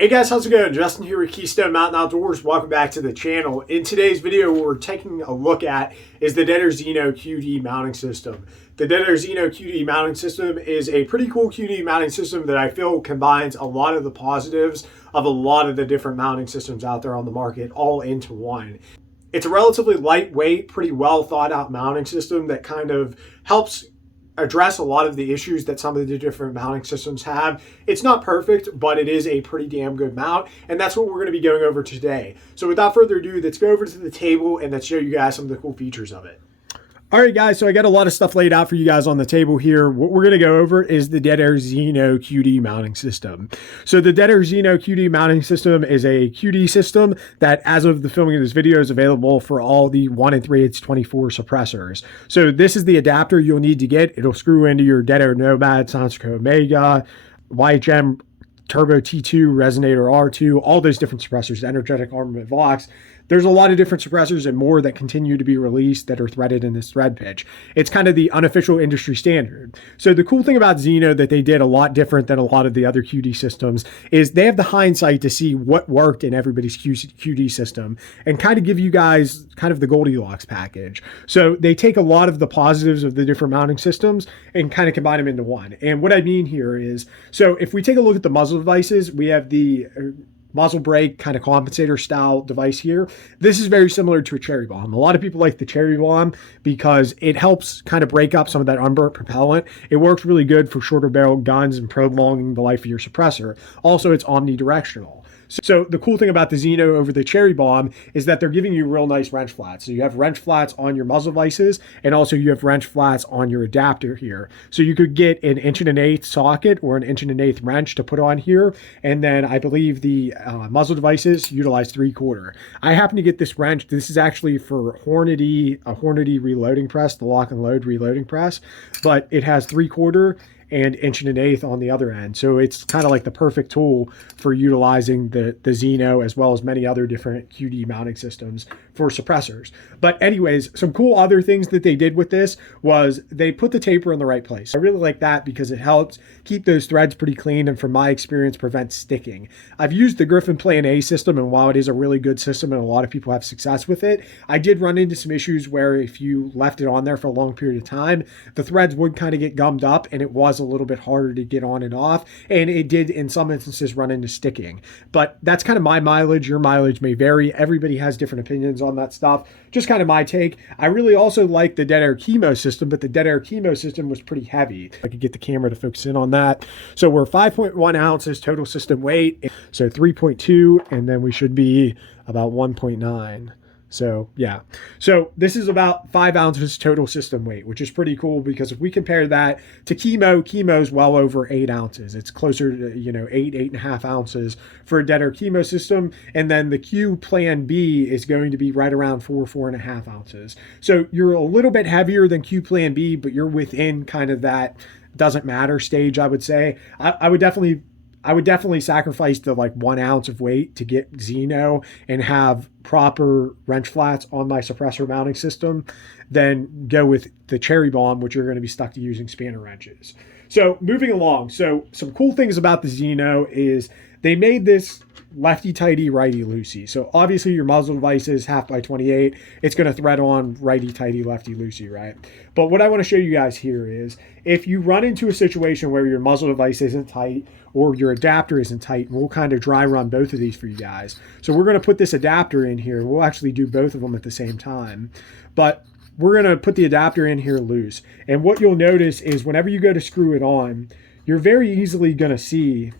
Hey guys, how's it going? Justin here with Keystone Mountain Outdoors. Welcome back to the channel. In today's video, what we're taking a look at is the DeadAir Xeno QD mounting system. The DeadAir Xeno QD mounting system is a pretty cool QD mounting system that I feel combines a lot of the positives of a lot of the different mounting systems out there on the market all into one. It's a relatively lightweight, pretty well thought out mounting system that kind of helps address a lot of the issues that some of the different mounting systems have. It's not perfect, but it is a pretty damn good mount, and that's what we're going to be going over today. So without further ado, let's go over to the table and let's show you guys some of the cool features of it. All right, guys, so I got a lot of stuff laid out for you guys on the table here. What we're going to go over is the DeadAir Xeno QD mounting system. So the DeadAir Xeno QD mounting system is a QD system that, as of the filming of this video, is available for all the 1 3/24 suppressors. So this is the adapter you'll need to get. It'll screw into your DeadAir Nomad, Sonsco Omega, YHM Turbo T2, Resonator R2, all those different suppressors, Energetic Armament Vox. There's a lot of different suppressors and more that continue to be released that are threaded in this thread pitch. It's kind of the unofficial industry standard. So the cool thing about Xeno that they did a lot different than a lot of the other QD systems is they have the hindsight to see what worked in everybody's QD system and kind of give you guys kind of the Goldilocks package. So they take a lot of the positives of the different mounting systems and kind of combine them into one. And what I mean here is, so if we take a look at the muzzle devices, we have the muzzle brake kind of compensator style device here. This is very similar to a cherry bomb. A lot of people like the cherry bomb because it helps kind of break up some of that unburnt propellant. It works really good for shorter barrel guns and prolonging the life of your suppressor. Also, it's omnidirectional. So the cool thing about the Xeno over the cherry bomb is that they're giving you real nice wrench flats. So you have wrench flats on your muzzle devices, and also you have wrench flats on your adapter here. So you could get an 1 1/8" socket or an 1 1/8" wrench to put on here. And then I believe the muzzle devices utilize 3/4. I happen to get this wrench. This is actually for a Hornady reloading press, the lock and load reloading press, but it has 3/4 and 1 1/8" on the other end. So it's kind of like the perfect tool for utilizing the Xeno as well as many other different QD mounting systems for suppressors. But anyways, some cool other things that they did with this was they put the taper in the right place. I really like that because it helps keep those threads pretty clean and from my experience prevents sticking. I've used the Griffin Plan A system, and while it is a really good system and a lot of people have success with it, I did run into some issues where if you left it on there for a long period of time, the threads would kind of get gummed up and it was a little bit harder to get on and off, and it did in some instances run into sticking. But that's kind of my mileage. Your mileage may vary. Everybody has different opinions on that stuff. Just kind of my take. I really also like the DeadAir Chemo system, but the DeadAir Chemo system was pretty heavy. I could get the camera to focus in on that. So we're 5.1 ounces total system weight, so 3.2, and then we should be about 1.9. So yeah, so this is about 5 ounces total system weight, which is pretty cool because if we compare that to chemo's well over 8 ounces. It's closer to, 8.5 ounces for a DeadAir Chemo system. And then the Q Plan B is going to be right around 4.5 ounces. So you're a little bit heavier than Q Plan B, but you're within kind of that doesn't matter stage, I would say. I would definitely sacrifice the 1 ounce of weight to get Xeno and have proper wrench flats on my suppressor mounting system, then go with the cherry bomb, which you're going to be stuck to using spanner wrenches. So moving along. So some cool things about the Xeno is they made this lefty tighty, righty loosey. So obviously your muzzle device is 1/2x28. It's going to thread on righty tighty, lefty loosey, right? But what I want to show you guys here is if you run into a situation where your muzzle device isn't tight or your adapter isn't tight, and we'll kind of dry run both of these for you guys. So we're going to put this adapter in here. We'll actually do both of them at the same time, but we're going to put the adapter in here loose. And what you'll notice is whenever you go to screw it on, you're very easily going to see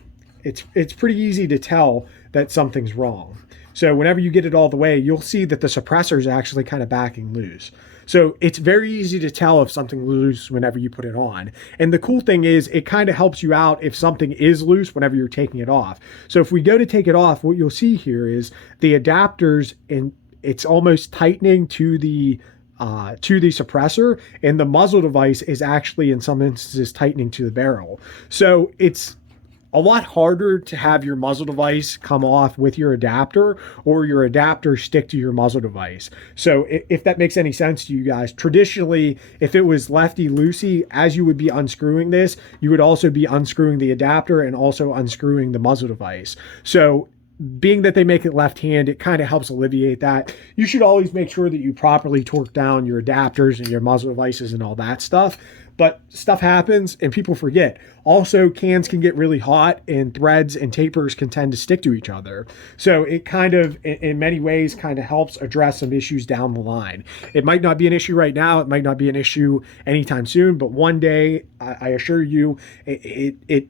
it's pretty easy to tell that something's wrong. So whenever you get it all the way, you'll see that the suppressor is actually kind of backing loose. So it's very easy to tell if something's loose whenever you put it on. And the cool thing is it kind of helps you out if something is loose whenever you're taking it off. So if we go to take it off, what you'll see here is the adapters, and it's almost tightening to the suppressor, and the muzzle device is actually in some instances tightening to the barrel. So it's a lot harder to have your muzzle device come off with your adapter or your adapter stick to your muzzle device. So if that makes any sense to you guys, traditionally, if it was lefty-loosey, as you would be unscrewing this, you would also be unscrewing the adapter and also unscrewing the muzzle device. So being that they make it left hand, it kind of helps alleviate that. You should always make sure that you properly torque down your adapters and your muzzle devices and all that stuff. But stuff happens and people forget. Also, cans can get really hot and threads and tapers can tend to stick to each other. So it kind of, in many ways, kind of helps address some issues down the line. It might not be an issue right now. It might not be an issue anytime soon. But one day, I assure you, it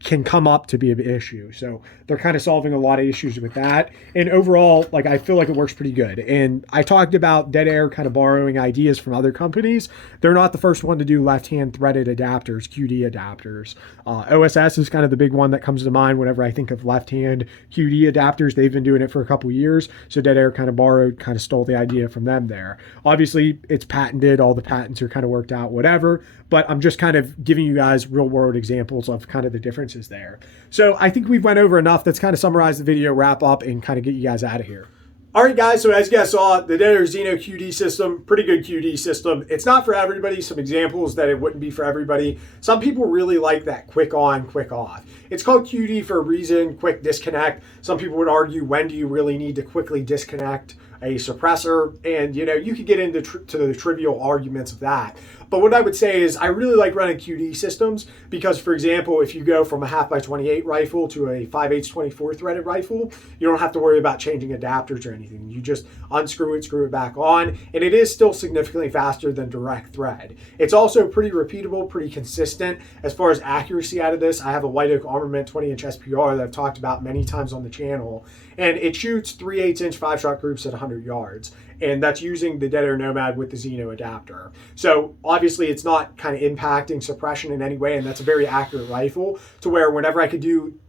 can come up to be an issue. So they're kind of solving a lot of issues with that. And overall, like, I feel like it works pretty good. And I talked about DeadAir kind of borrowing ideas from other companies. They're not the first one to do left-hand threaded adapters, QD adapters. OSS is kind of the big one that comes to mind whenever I think of left-hand QD adapters. They've been doing it for a couple years. So DeadAir kind of stole the idea from them there. Obviously, it's patented. All the patents are kind of worked out, whatever. But I'm just kind of giving you guys real-world examples of kind of the differences there. So I think we've went over enough. Let's kind of summarize the video, wrap up, and kind of get you guys out of here. All right, guys, so as you guys saw, the DeadAir Xeno QD system, pretty good QD system. It's not for everybody. Some examples that it wouldn't be for everybody. Some people really like that quick on, quick off. It's called QD for a reason, quick disconnect. Some people would argue, when do you really need to quickly disconnect a suppressor? And, you know, you could get into the trivial arguments of that. But what I would say is I really like running QD systems because, for example, if you go from a 0.5x28 rifle to a 5/8 24 threaded rifle, you don't have to worry about changing adapters or anything. You just unscrew it, screw it back on, and it is still significantly faster than direct thread. It's also pretty repeatable, pretty consistent. As far as accuracy out of this, I have a White Oak Armament 20-inch SPR that I've talked about many times on the channel, and it shoots 3/8-inch 5-shot groups at 100 yards. And that's using the DeadAir Nomad with the Xeno adapter. So obviously it's not kind of impacting suppression in any way, and that's a very accurate rifle to where whenever I could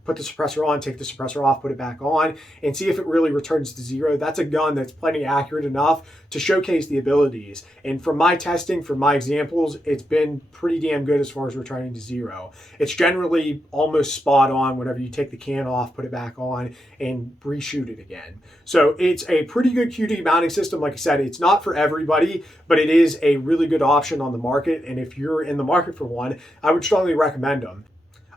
put the suppressor on, take the suppressor off, put it back on, and see if it really returns to zero, that's a gun that's plenty accurate enough to showcase the abilities. And from my testing, from my examples, it's been pretty damn good as far as returning to zero. It's generally almost spot on whenever you take the can off, put it back on, and reshoot it again. So it's a pretty good QD mounting system. Like I said, it's not for everybody, but it is a really good option on the market. And if you're in the market for one, I would strongly recommend them.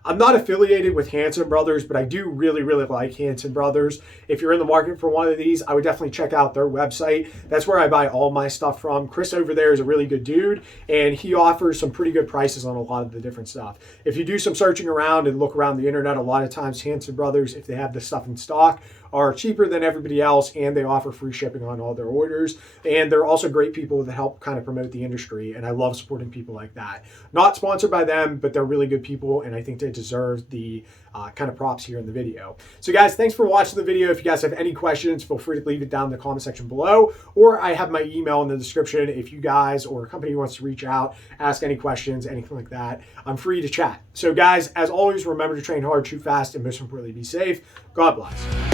I'm not affiliated with Hanson Brothers, but I do really, really like Hanson Brothers. If you're in the market for one of these, I would definitely check out their website. That's where I buy all my stuff from. Chris over there is a really good dude, and he offers some pretty good prices on a lot of the different stuff. If you do some searching around and look around the internet, a lot of times Hanson Brothers, if they have this stuff in stock, are cheaper than everybody else, and they offer free shipping on all their orders. And they're also great people that help kind of promote the industry, and I love supporting people like that. Not sponsored by them, but they're really good people, and I think they deserve the kind of props here in the video. So guys, thanks for watching the video. If you guys have any questions, feel free to leave it down in the comment section below, or I have my email in the description. If you guys or a company wants to reach out, ask any questions, anything like that, I'm free to chat. So guys, as always, remember to train hard, shoot fast, and most importantly, be safe. God bless.